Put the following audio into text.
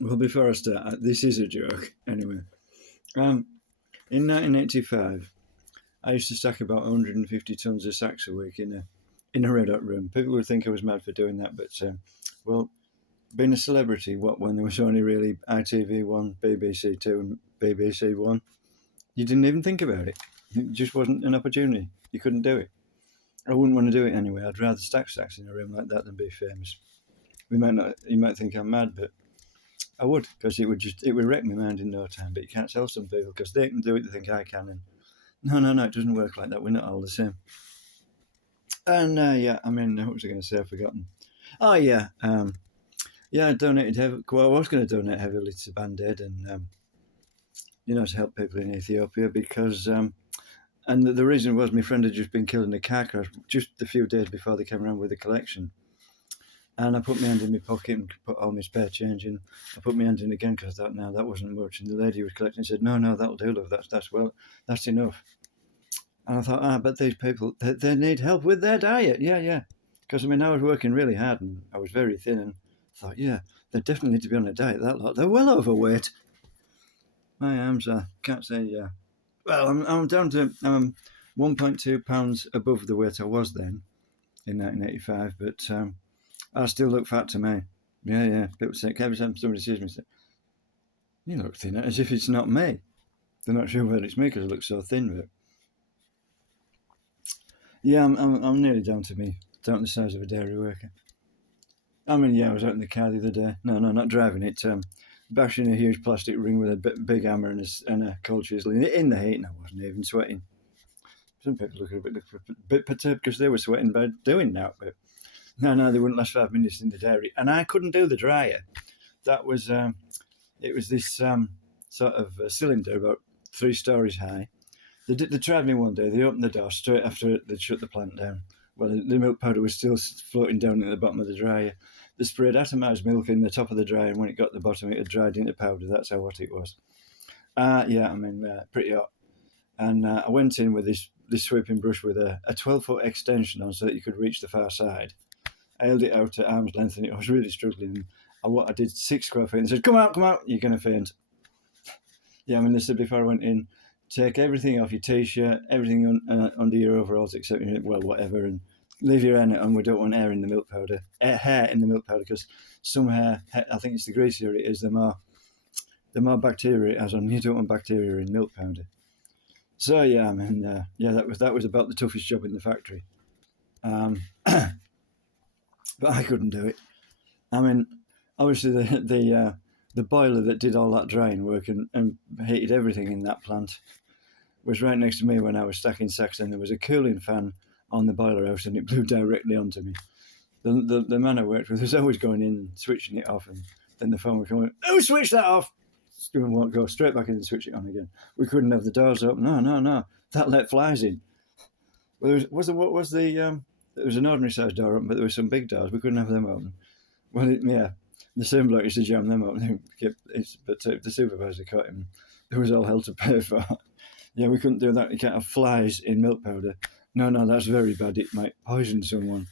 Well, before I start, this is a joke. Anyway, um, in 1985, I used to stack about 150 tons of sacks a week in a red hot room. People would think I was mad for doing that, but well, being a celebrity, what when there was only really ITV1, BBC Two, and BBC One, you didn't even think about it. It just wasn't an opportunity. You couldn't do it. I wouldn't want to do it anyway. I'd rather stack sacks in a room like that than be famous. We might not. You might think I'm mad, but I would, because it would wreck my mind in no time. But you can't tell some people because they can do it. They think I can, and no, no, no, it doesn't work like that. We're not all the same. And yeah, I mean, what was I going to say? I've forgotten. Oh yeah, yeah. I donated heavily. Well, I was going to donate heavily to Band Aid and to help people in Ethiopia because and the reason was my friend had just been killed in a car crash just a few days before they came around with the collection. And I put my hand in my pocket and put all my spare change in. I put my hand in again because I thought, no, that wasn't much. And the lady who was collecting said, no, no, that'll do, love. That's enough. And I thought, but these people, they need help with their diet. Yeah, yeah. Because, I mean, I was working really hard and I was very thin. And I thought, yeah, they definitely need to be on a diet, that lot. They're well overweight. My arms, I can't say, yeah. Well, I'm down to 1.2 pounds above the weight I was then in 1985, but I still look fat to me. Yeah, yeah. People say, every time somebody sees me, say, you look thin, as if it's not me. They're not sure whether it's me because I look so thin, but yeah, I'm nearly down to the size of a dairy worker. I mean, yeah, I was out in the car the other day. No, no, not driving it. Bashing a huge plastic ring with a big hammer and a cold chisel in the heat, and I wasn't even sweating. Some people look a bit perturbed because they were sweating by doing that, but no, they wouldn't last 5 minutes in the dairy, and I couldn't do the dryer. That was it was this sort of cylinder about 3 stories high. They tried me one day. They opened the door straight after they'd shut the plant down. Well, the milk powder was still floating down at the bottom of the dryer. They sprayed atomized milk in the top of the dryer, and when it got to the bottom, it had dried into powder. That's how hot it was. Yeah, I mean, pretty hot. And I went in with this sweeping brush with a 12-foot extension on so that you could reach the far side. I held it out at arm's length, and I was really struggling. I did 6 square feet and said, come out, you're going to faint. Yeah, I mean, they said before I went in, take everything off your T-shirt, everything under your overalls except whatever, and leave your hair on. We don't want hair in the milk powder, because some hair, I think it's the greasier it is, the more bacteria it has on. You don't want bacteria in milk powder. So yeah, I mean, yeah, that was about the toughest job in the factory. But I couldn't do it. I mean, obviously the boiler that did all that drying work and heated everything in that plant was right next to me when I was stacking sacks, and there was a cooling fan on the boiler house, and it blew directly onto me. The man I worked with was always going in and switching it off, and then the phone would come in, "Who switched that off?" Won't go straight back in and switch it on again. We couldn't have the doors open. No, that let flies in. Well, there was an ordinary sized door open, but there were some big doors. We couldn't have them open. Well, yeah, the same bloke used to jam them open. But the supervisor caught him. There was all hell to pay for. Yeah, we couldn't do that. You can't have flies in milk powder. No, that's very bad. It might poison someone.